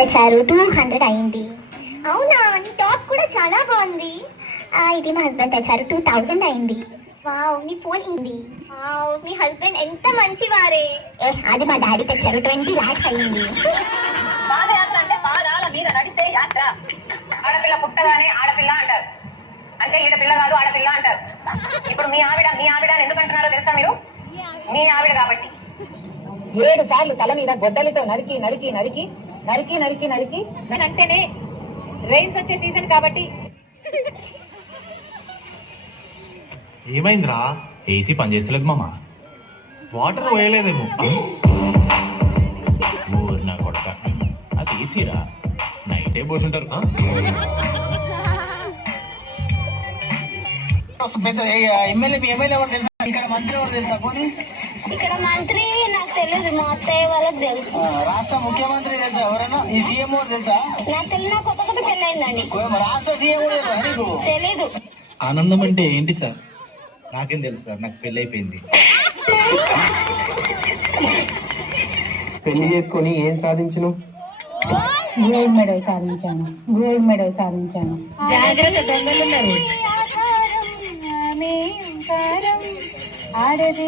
తెచ్చారు 200 అయింది. అవునా, నీ టాప్ కూడా చాలా బాగుంది. ఇది మా హస్బెండ్ తెచ్చారు 2000 అయింది. వావ్, నీ ఫోన్ ఉంది. వావ్, మీ హస్బెండ్ ఎంత మంచివారే. అది మా డాడీ తెచ్చారు 20 lakhs అయింది. పాదయాత్ర అంటే పాదాల మీద నడిసే యాత్ర. ఆడపిల్ల పుట్టగానే ఆడపిల్ల అంటారు, అంటే ఈడ పిల్ల కాదు ఆడపిల్ల అంటారు. ఇప్పుడు మీ ఆవిడ అని ఎందుకు అంటున్నారో తెలుసా మీరు? మీ ఆవిడ కాబట్టి 7 సార్లు తల మీద గొడ్డలితో నరికి నరికి నరికి నరికి నరికి నరికి అంటేనే రైన్స్ వచ్చే సీజన్ కాబట్టి. ఏమైందిరా? ఏసీ పని చేస్తలేదు మామ. వాటర్ పోయలేదేమో. ఊరు నా కొడక, అది ఏసీరా, నైటే పోసుంటారు. ఇక్కడ మంత్రి ఎవరు తెలుసా? పోనీ ఇక్కడ మంత్రి నాకు తెలియదు, మా అత్తయ్య వాళ్ళకి తెలుసు. రాష్ట్ర ముఖ్యమంత్రి తెలుసా? ఎవరైనా ఈ సీఎం ఎవరు తెలుసా? నాకు తెలియదు, నాకు కొత్త పెళ్ళి అయిందండి. రాష్ట్ర సీఎం కూడా నీకు తెలీదు. ఆనందం అంటే ఏంటి సార్? నాకేం తెలుసు సార్, నాకు పెళ్ళి అయిపోయింది. పెళ్లి చేసుకొని ఏం సాధించను? గోల్డ్ మెడల్ సాధించాను, గోల్డ్ మెడల్ సాధించాను. జాగ్రత్త, దొంగలున్నారు. ఆడదే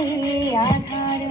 ఆధారం